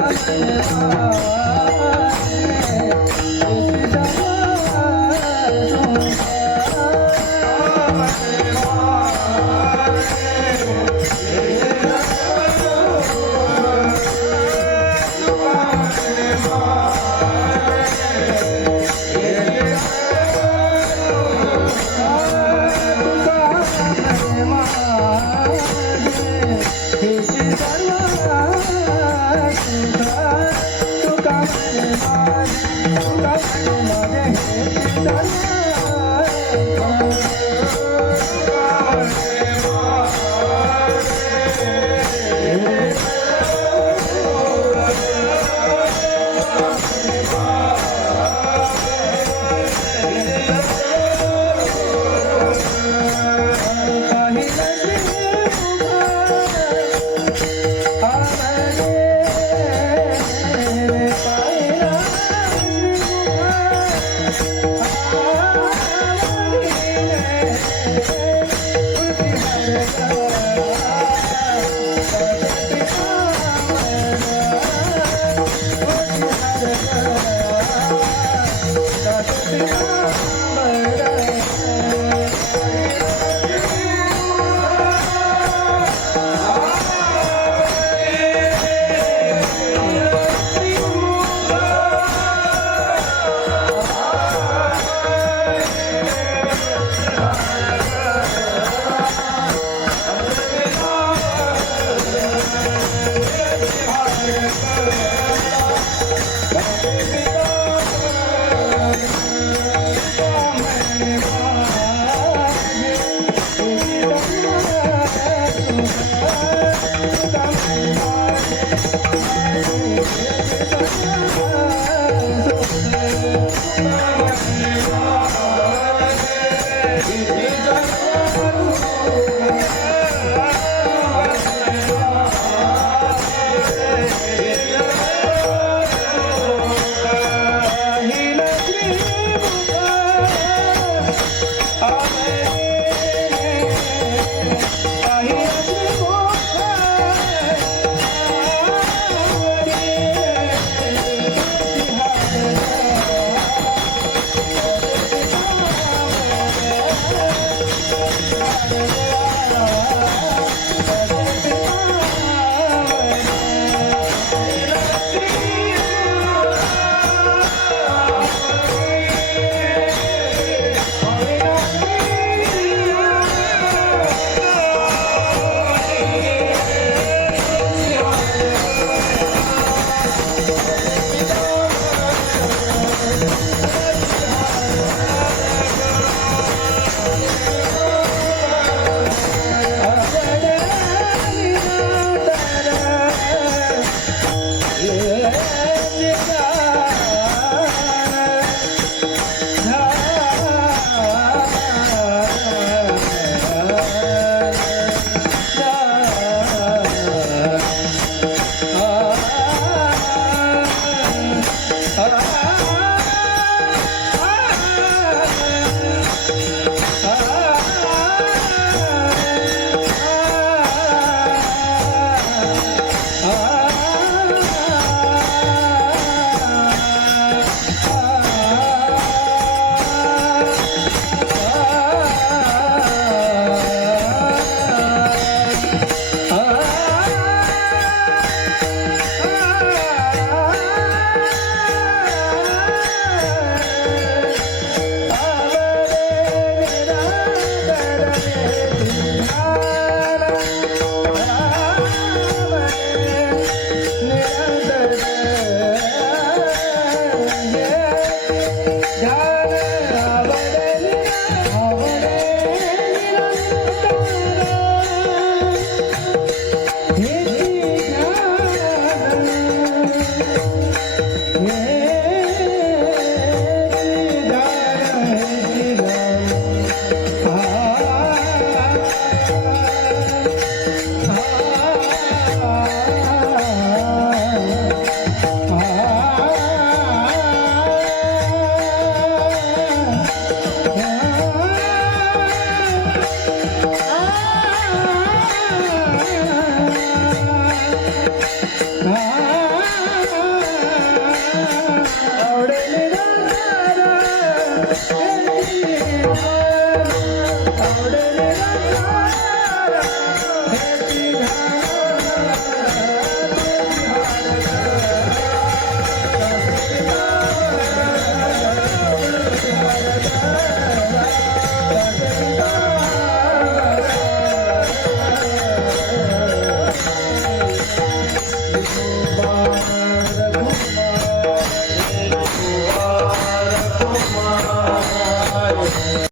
तुका Thank you. Yeah. Música